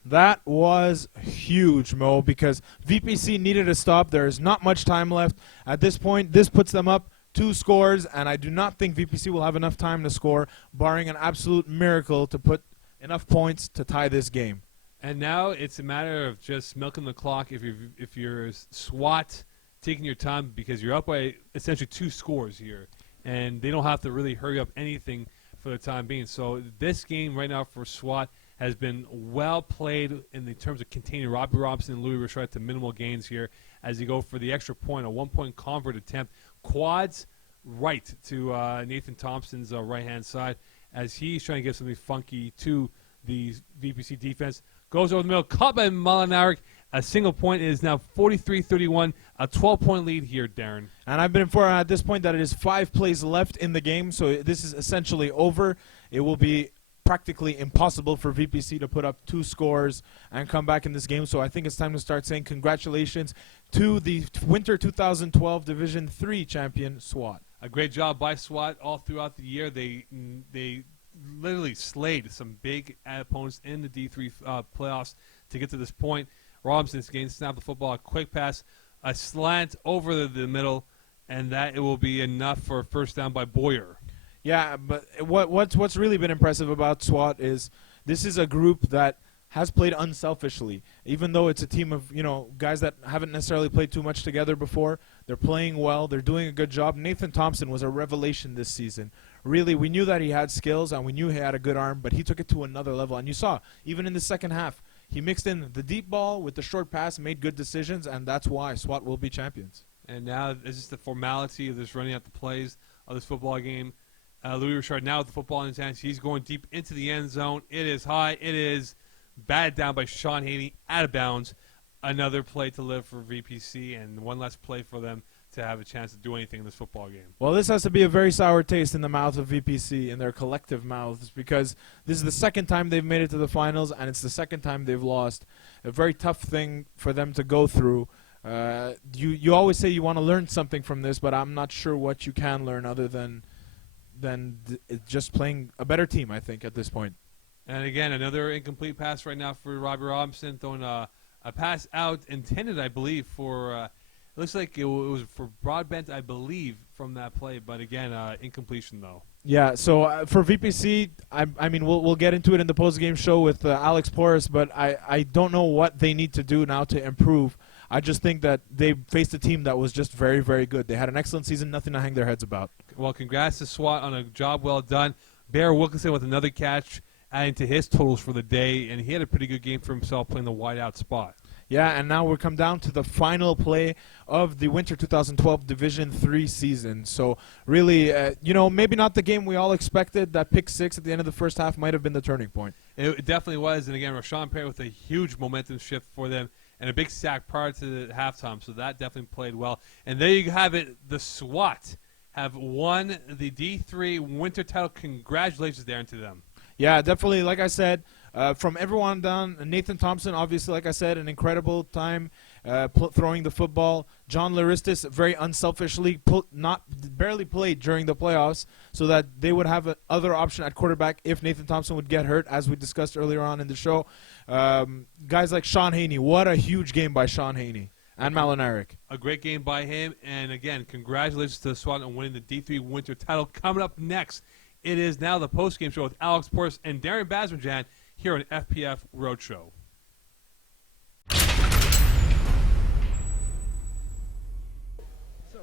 That was huge, Mo, because VPC needed a stop. There is not much time left. At this point, this puts them up 2 scores, and I do not think VPC will have enough time to score, barring an absolute miracle to put enough points to tie this game. And now it's a matter of just milking the clock if you're SWAT, taking your time, because you're up by essentially 2 scores here, and they don't have to really hurry up anything for the time being. So this game right now for SWAT has been well played in the terms of containing Robbie Robinson and Louis Richard to minimal gains here as they go for the extra point, a 1-point convert attempt. Quads right to Nathan Thompson's right-hand side as he's trying to get something funky to the VPC defense. Goes over the middle, caught by Malinaric. A single point. It is now 43-31, a 12-point lead here, Darren. And I've been informed at this point that it is 5 plays left in the game, so this is essentially over. It will be practically impossible for VPC to put up 2 scores and come back in this game. So I think it's time to start saying congratulations to the Winter 2012 Division 3 champion, SWAT. A great job by SWAT all throughout the year. They literally slayed some big opponents in the D3 playoffs to get to this point. Robinson's game, snap the football, a quick pass, a slant over the middle, and that it will be enough for a first down by Boyer. Yeah, but what's really been impressive about SWAT is this is a group that has played unselfishly. Even though it's a team of guys that haven't necessarily played too much together before, they're playing well. They're doing a good job. Nathan Thompson was a revelation this season. Really, we knew that he had skills and we knew he had a good arm, but he took it to another level. And you saw, even in the second half, he mixed in the deep ball with the short pass, made good decisions, and that's why SWAT will be champions. And now this is the formality of this running out the plays of this football game. Louis Richard now with the football in his hands. He's going deep into the end zone. It is high. It is batted down by Sean Haney out of bounds. Another play to live for VPC and one less play for them to have a chance to do anything in this football game. Well, this has to be a very sour taste in the mouth of VPC, in their collective mouths, because this is the second time they've made it to the finals, and it's the second time they've lost. A very tough thing for them to go through. You always say you want to learn something from this, but I'm not sure what you can learn other than just playing a better team, I think, at this point. And again, another incomplete pass right now for Robbie Robinson, throwing a pass out intended, I believe, for it looks like it was for Broadbent, I believe, from that play, but again, incompletion though. Yeah, so for VPC, I mean, we'll get into it in the post-game show with Alex Porras, but I don't know what they need to do now to improve. I just think that they faced a team that was just very, very good. They had an excellent season, nothing to hang their heads about. Well, congrats to SWAT on a job well done. Bear Wilkinson with another catch, adding to his totals for the day, and he had a pretty good game for himself playing the wideout spot. Yeah, and now we come down to the final play of the Winter 2012 Division III season. So really, maybe not the game we all expected. That pick six at the end of the first half might have been the turning point. It definitely was, and again, Rashawn Perry with a huge momentum shift for them and a big sack prior to the halftime, so that definitely played well. And there you have it. The SWAT have won the D3 Winter title. Congratulations, Darren, to them. Yeah, definitely. Like I said, from everyone down, Nathan Thompson, obviously, like I said, an incredible time throwing the football. John Laristis, very unselfishly, barely played during the playoffs so that they would have another option at quarterback if Nathan Thompson would get hurt, as we discussed earlier on in the show. Guys like Sean Haney, what a huge game by Sean Haney. And Malinaric. A great game by him. And again, congratulations to the SWAT on winning the D3 Winter title. Coming up next, it is now the post-game show with Alex Porras and Darren Bazmerjan here on FPF Roadshow.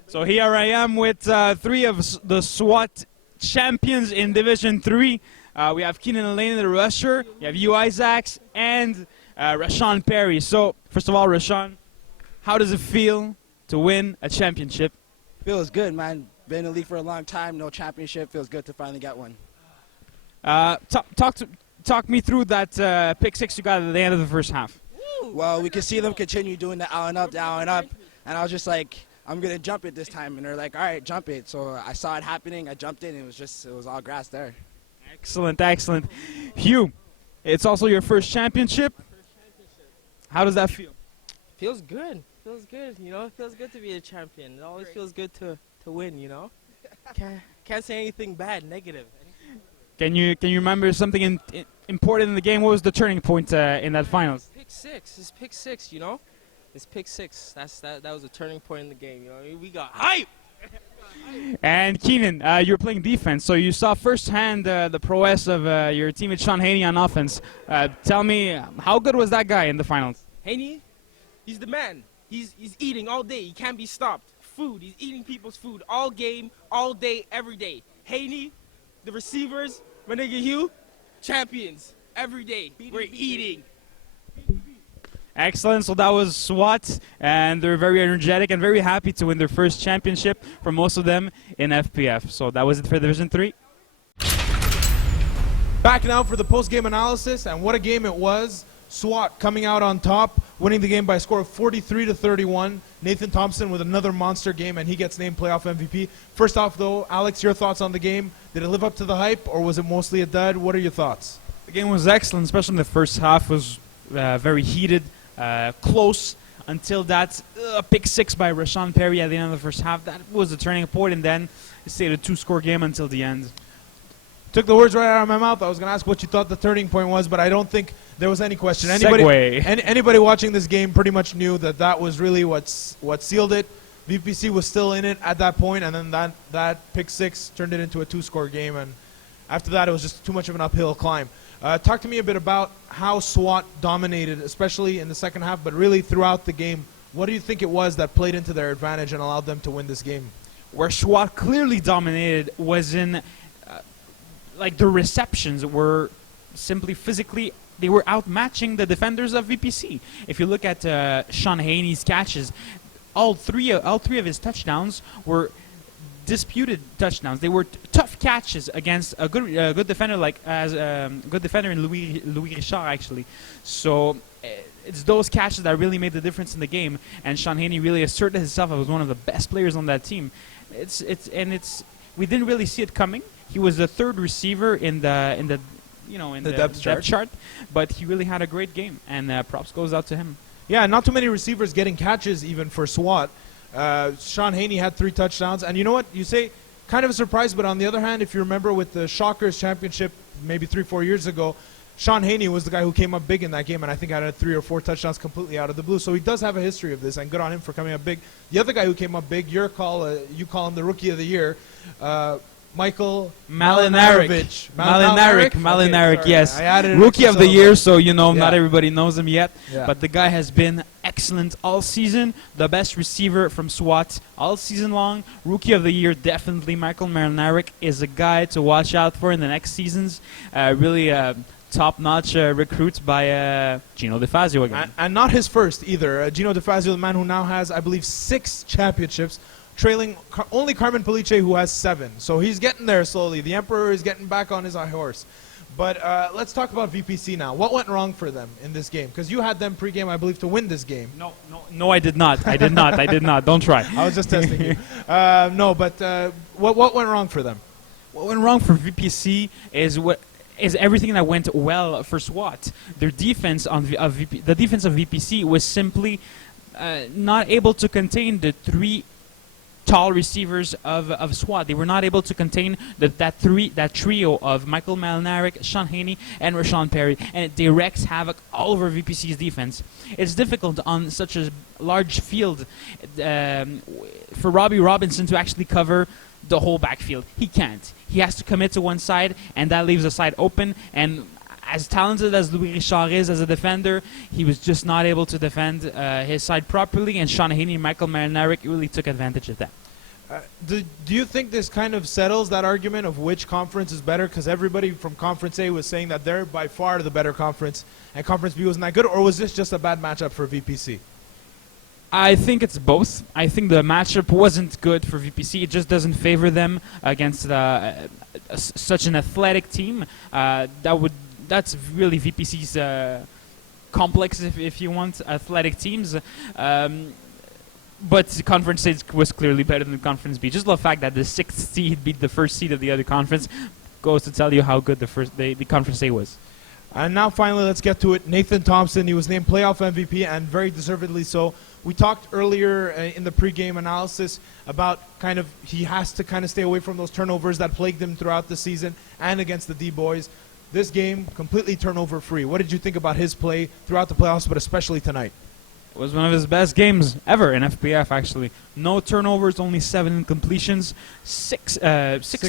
So here I am with three of the SWAT champions in Division 3. We have Keenan Lane, the rusher. You have Hugh Isaacs and Rashawn Perry. So, first of all, Rashawn, how does it feel to win a championship? Feels good, man. Been in the league for a long time, no championship. Feels good to finally get one. Talk me through that pick six you got at the end of the first half. Well, we could see them continue doing the out and up, and I was just like, I'm going to jump it this time. And they're like, all right, jump it. So I saw it happening. I jumped it, and it was all grass there. Excellent, excellent. Hugh, it's also your first championship. How does that feel? Feels good. Feels good. It feels good to be a champion. It always feels good to win, Can't say anything bad, negative. Can you remember something important in the game? What was the turning point in that finals? Pick six. It's pick six, It's pick six. That was a turning point in the game, We got hype! And Keenan, you're playing defense, so you saw firsthand the prowess of your teammate Sean Haney on offense. Tell me, how good was that guy in the finals? Haney, he's the man. He's eating all day. He can't be stopped. Food. He's eating people's food all game, all day, every day. Haney, the receivers, my nigga Hugh, champions every day. We're eating. Excellent. So that was SWAT, and they're very energetic and very happy to win their first championship for most of them in FPF. So that was it for Division 3. Back now for the post-game analysis, and what a game it was. SWAT coming out on top, winning the game by a score of 43-31. Nathan Thompson with another monster game, and he gets named playoff MVP. First off, though, Alex, your thoughts on the game? Did it live up to the hype, or was it mostly a dud? What are your thoughts? The game was excellent, especially in the first half. Was very heated, close, until that pick six by Rashawn Perry at the end of the first half. That was the turning point, and then it stayed a two-score game until the end. Took the words right out of my mouth. I was going to ask what you thought the turning point was, but I don't think there was any question. Anybody watching this game pretty much knew that was really what sealed it. VPC was still in it at that point, and then that pick six turned it into a two-score game, and after that it was just too much of an uphill climb. Talk to me a bit about how SWAT dominated, especially in the second half, but really throughout the game. What do you think it was that played into their advantage and allowed them to win this game? Where SWAT clearly dominated was in the receptions were simply physically, they were outmatching the defenders of VPC. If you look at Sean Haney's catches, all three of his touchdowns were disputed touchdowns. They were tough catches against a good defender in Louis Richard actually. So it's those catches that really made the difference in the game. And Sean Haney really asserted himself as one of the best players on that team. We didn't really see it coming. He was the third receiver in the depth chart, but he really had a great game, and props goes out to him. Yeah, not too many receivers getting catches even for SWAT. Sean Haney had 3 touchdowns, and you know what? You say kind of a surprise, but on the other hand, if you remember with the Shockers Championship maybe 3-4 years ago, Sean Haney was the guy who came up big in that game, and I think had 3 or 4 touchdowns completely out of the blue. So he does have a history of this, and good on him for coming up big. The other guy who came up big, you call him the Rookie of the Year, Michael Malinaric. Malinaric, sorry. yes. I added an Rookie extra of the syllable. year, so not Yeah. everybody knows him yet. Yeah. But the guy has been excellent all season. The best receiver from SWAT all season long. Rookie of the year, definitely Michael Malinaric is a guy to watch out for in the next seasons. Really top-notch recruit by Gino DeFazio again. And not his first either. Gino DeFazio, the man who now has, I believe, 6 championships, trailing only Carmen Police, who has 7. So he's getting there slowly. The Emperor is getting back on his high horse. But let's talk about VPC now. What went wrong for them in this game? Because you had them pregame, I believe, to win this game. No, I did not. I did not. Don't try. I was just testing you. What went wrong for them? What went wrong for VPC is everything that went well for SWAT. Their defense the defense of VPC was simply not able to contain the 3 tall receivers of SWAT. They were not able to contain that trio of Michael Malinaric, Sean Haney, and Rashawn Perry, and they wreaked havoc all over VPC's defense. It's difficult on such a large field for Robbie Robinson to actually cover the whole backfield. He can't. He has to commit to one side, and that leaves the side open. And as talented as Louis Richard is as a defender, he was just not able to defend his side properly, and Sean Haney and Michael Malinaric really took advantage of that. Do you think this kind of settles that argument of which conference is better? Because everybody from Conference A was saying that they're by far the better conference, and Conference B wasn't that good, or was this just a bad matchup for VPC? I think it's both. I think the matchup wasn't good for VPC. It just doesn't favor them against such an athletic team. That's really VPC's complex, if you want, athletic teams. But Conference A was clearly better than Conference B. Just the fact that the 6th seed beat the 1st seed of the other conference goes to tell you how good the Conference A was. And now finally, let's get to it. Nathan Thompson, he was named playoff MVP, and very deservedly so. We talked earlier in the pregame analysis about he has to stay away from those turnovers that plagued him throughout the season and against the D-Boys. This game, completely turnover-free. What did you think about his play throughout the playoffs, but especially tonight? It was one of his best games ever in FPF, actually. No turnovers, only 7 incompletions, 6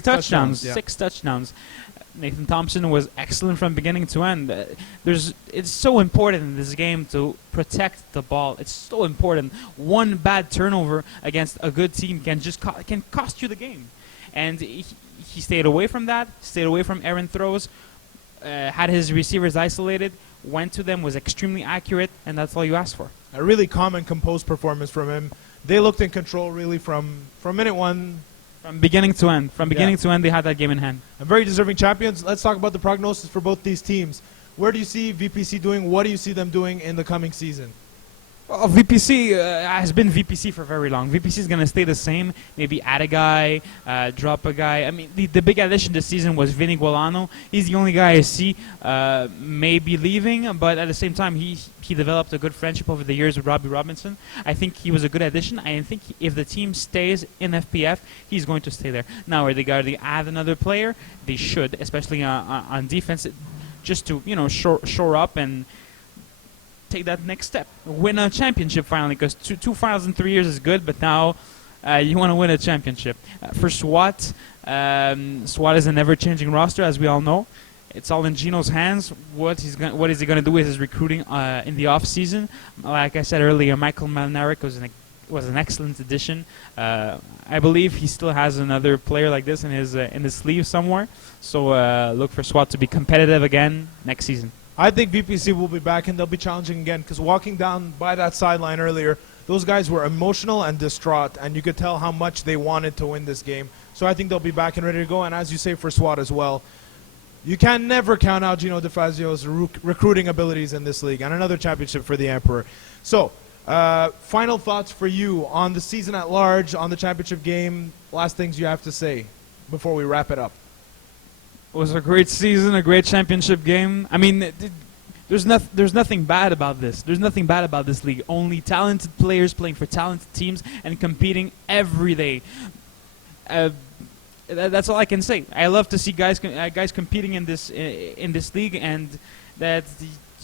touchdowns. Yeah. 6 touchdowns. Nathan Thompson was excellent from beginning to end. It's so important in this game to protect the ball. It's so important. One bad turnover against a good team can cost you the game. And he stayed away from that, stayed away from errant throws, had his receivers isolated, went to them, was extremely accurate, and that's all you ask for. A really calm and composed performance from him. They looked in control really from minute one. From beginning to end. From beginning to end, they had that game in hand. And very deserving champions. Let's talk about the prognosis for both these teams. Where do you see VPC doing? What do you see them doing in the coming season? Well, VPC has been VPC for very long. VPC is going to stay the same. Maybe add a guy, drop a guy. I mean, the big addition this season was Vinny Gualano. He's the only guy I see maybe leaving, but at the same time, he developed a good friendship over the years with Robbie Robinson. I think he was a good addition. I think if the team stays in FPF, he's going to stay there. Now, are they going to add another player? They should, especially on defense, just to shore up and take that next step, win a championship finally. Because 2 finals in 3 years is good, but now you want to win a championship. For SWAT, SWAT is an ever-changing roster, as we all know. It's all in Gino's hands. What is he going to do with his recruiting in the off season? Like I said earlier, Michael Malinaric was an excellent addition. I believe he still has another player like this in his sleeve somewhere. So look for SWAT to be competitive again next season. I think VPC will be back and they'll be challenging again, because walking down by that sideline earlier, those guys were emotional and distraught, and you could tell how much they wanted to win this game. So I think they'll be back and ready to go. And as you say, for SWAT as well, you can never count out Gino DeFazio's recruiting abilities in this league, and another championship for the Emperor. So final thoughts for you on the season at large, on the championship game. Last things you have to say before we wrap it up. It was a great season, a great championship game. I mean, there's nothing bad about this. There's nothing bad about this league. Only talented players playing for talented teams and competing every day. That's all I can say. I love to see guys competing in this league, and that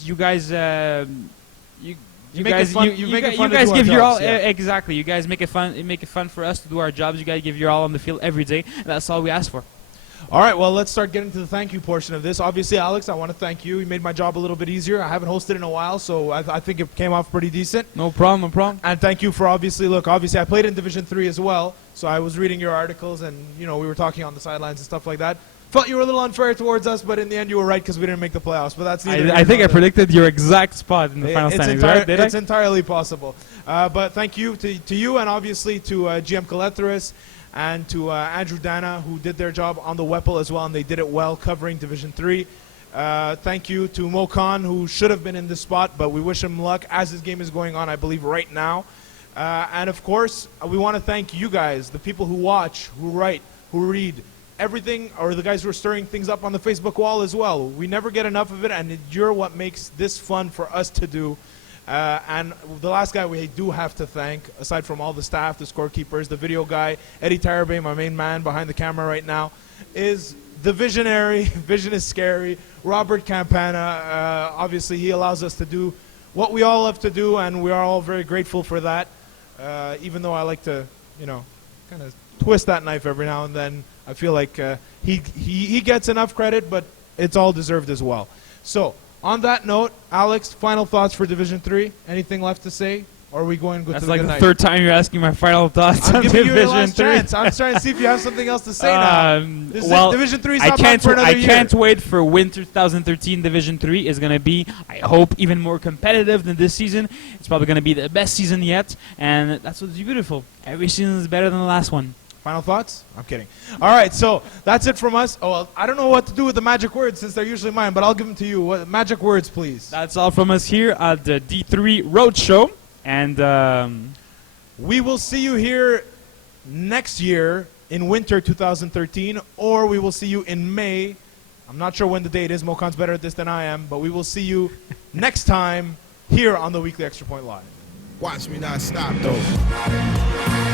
you guys you make guys it fun- you make it guys fun to do our give your all. jobs, yeah. Exactly. You guys make it fun for us to do our jobs. You guys give your all on the field every day. And that's all we ask for. All right, well, let's start getting to the thank you portion of this. Obviously, Alex, I want to thank you. You made my job a little bit easier. I haven't hosted in a while, so I think it came off pretty decent. No problem. No problem. And thank you for obviously I played in Division 3 as well, so I was reading your articles and, we were talking on the sidelines and stuff like that. Felt you were a little unfair towards us, but in the end you were right because we didn't make the playoffs. But that's neither I think I predicted your exact spot in the final standings, right? Did I? It's entirely possible. But thank you to you and obviously to GM Coletheris and to Andrew Dana, who did their job on the Weppel as well, and they did it well covering Division 3. Thank you to Mo Khan, who should have been in this spot, but we wish him luck as his game is going on, I believe, right now. And of course, we want to thank you guys, the people who watch, who write, who read, everything, or the guys who are stirring things up on the Facebook wall as well. We never get enough of it, and you're what makes this fun for us to do. And the last guy we do have to thank, aside from all the staff, the scorekeepers, the video guy, Eddie Tarabay, my main man behind the camera right now, is the visionary. Vision is scary. Robert Campana. Obviously, he allows us to do what we all love to do, and we are all very grateful for that. Even though I like to, kind of twist that knife every now and then, I feel like he gets enough credit, but it's all deserved as well. So, on that note, Alex, final thoughts for Division 3? Anything left to say? Or are we going to go That's to the like good the night? third time you're asking my final thoughts I'm on giving you your Division last 3. chance. I'm trying to see if you have something else to say now. Well, Division 3 is I not back can't. for another I year. can't wait for winter 2013. Division 3 is going to be, I hope, even more competitive than this season. It's probably going to be the best season yet, and that's what's beautiful. Every season is better than the last one. Final thoughts? I'm kidding. All right, so that's it from us. Oh, well, I don't know what to do with the magic words since they're usually mine, but I'll give them to you. Magic words, please. That's all from us here at the D3 Roadshow, and we will see you here next year in winter 2013, or we will see you in May. I'm not sure when the date is. Mokan's better at this than I am, but we will see you next time here on the Weekly Extra Point Live. Watch me not stop though.